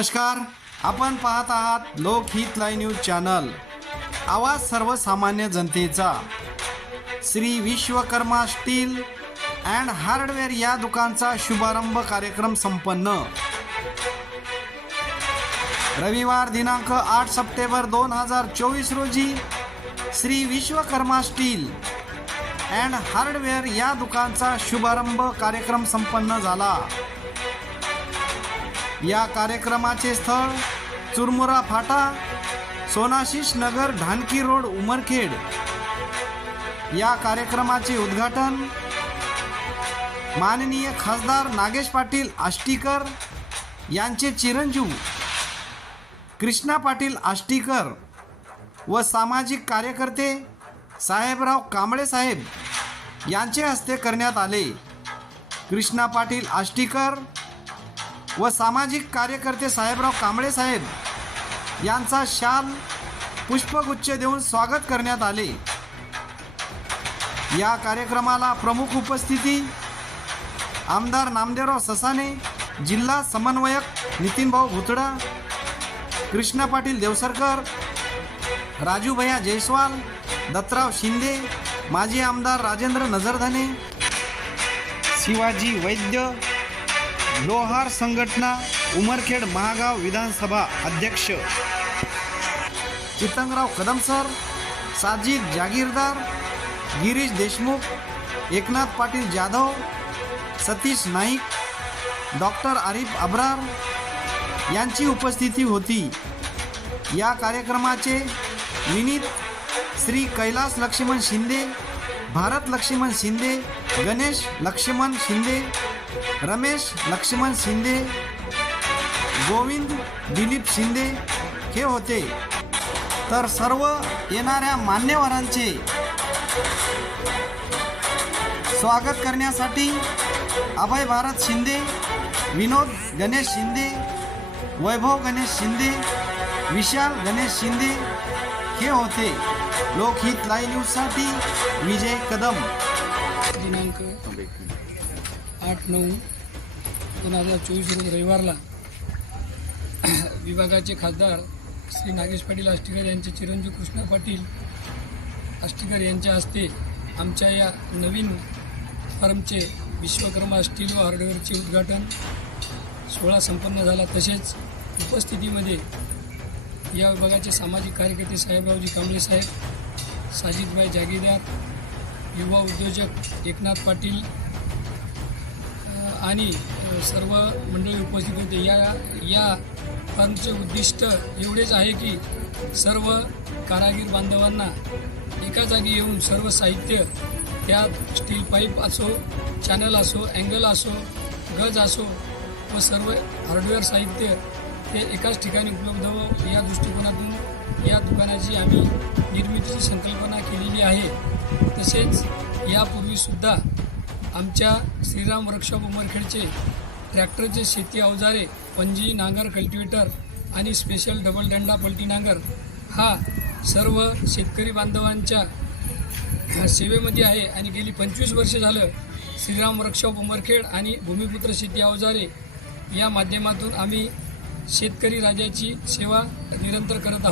नमस्कार. आपण पाहत आहात लोकहित लाय न्यूज चॅनल. आवाज सर्वसामान्य जनतेचा. Shri Vishwakarma steel and hardware या दुकानचा शुभारंभ कार्यक्रम संपन्न. रविवार दिनांक आठ सप्टेंबर दोन हजार चोवीस रोजी Shri Vishwakarma steel and hardware या दुकानचा शुभारंभ कार्यक्रम संपन्न झाला. या कार्यक्रमाचे स्थळ चुरमुरा फाटा सोनाशिष नगर ढानकी रोड उमरखेड. या कार्यक्रमाचे उद्घाटन माननीय खासदार नागेश पाटील आष्टीकर यांचे चिरंजीव कृष्णा पाटील आष्टीकर व सामाजिक कार्यकर्ते साहेबराव कांबळे साहेब यांचे हस्ते करण्यात आले. कृष्णा पाटील आष्टीकर व सामाजिक कार्यकर्ते साहेबराव कांबळे साहेब यांचा शाल पुष्पगुच्छ देऊन स्वागत करण्यात आले. या कार्यक्रमाला प्रमुख उपस्थिती आमदार नामदेवराव ससाने जिल्हा समन्वयक नितीनभाऊ भुतडा कृष्णा पाटील देवसरकर राजूभैया जयस्वाल दत्तराव शिंदे माजी आमदार राजेंद्र नजरधने शिवाजी वैद्य लोहार संघटना उमरखेड महागाव विधानसभा अध्यक्ष. चितंगराव कदम सर साजिद जागीरदार गिरीश देशमुख एकनाथ पाटील जाधव सतीश नाईक डॉक्टर आरिफ अब्रार यांची उपस्थिती होती. या कार्यक्रमाचे विनीत श्री कैलास लक्ष्मण शिंदे भारत लक्ष्मण शिंदे गणेश लक्ष्मण शिंदे रमेश लक्ष्मण शिंदे गोविंद दिलीप शिंदे हे होते. तर सर्व येणाऱ्या मान्यवरांचे स्वागत करण्यासाठी अभय भारत शिंदे विनोद गणेश शिंदे वैभव गणेश शिंदे विशाल गणेश शिंदे हे होते. लोकहित लाईव्ह न्यूजसाठी विजय कदम. दिनांक आठ नऊ दोन हजार चोवीस रोज रविवारला विभागाचे खासदार श्री नागेश पाटील आष्टीकर यांचे चिरंजीव कृष्णा पाटील आष्टीकर यांच्या हस्ते आमच्या या नवीन फर्मचे विश्वकर्मा स्टील व हार्डवेअरचे उद्घाटन सोहळा संपन्न झाला. तसेच उपस्थितीमध्ये या विभागाचे सामाजिक कार्यकर्ते साहेबरावजी कांबळे साहेब साजिदभाई जागीरदार युवा उद्योजक एकनाथ पाटील आणि सर्व मंडळी उपस्थित होते. या या फर्मचे उद्दिष्ट एवढेच आहे की सर्व कारागीर बांधवांना एका जागी येऊन सर्व साहित्य त्यात स्टील पाईप असो चॅनल असो अँगल असो गज असो व सर्व हार्डवेअर साहित्य हे एकाच ठिकाणी उपलब्ध व्हावं या दृष्टिकोनातून या दुकानाची आम्ही निर्मितीची संकल्पना केलेली आहे. तसेच यापूर्वीसुद्धा आमच्या श्रीराम वर्कशॉप उमरखेडचे ट्रॅक्टरचे शेती अवजारे पंजी नांगर कल्टिवेटर आणि स्पेशल डबल डंडा पलटी नांगर हा सर्व शेतकरी बांधवांच्या सेवेमध्ये आहे आणि गेली पंचवीस वर्ष झालं श्रीराम वर्कशॉप उमरखेड आणि भूमिपुत्र शेती अवजारे या माध्यमातून आम्ही शेतकरी राजाची सेवा निरंतर करत आहोत.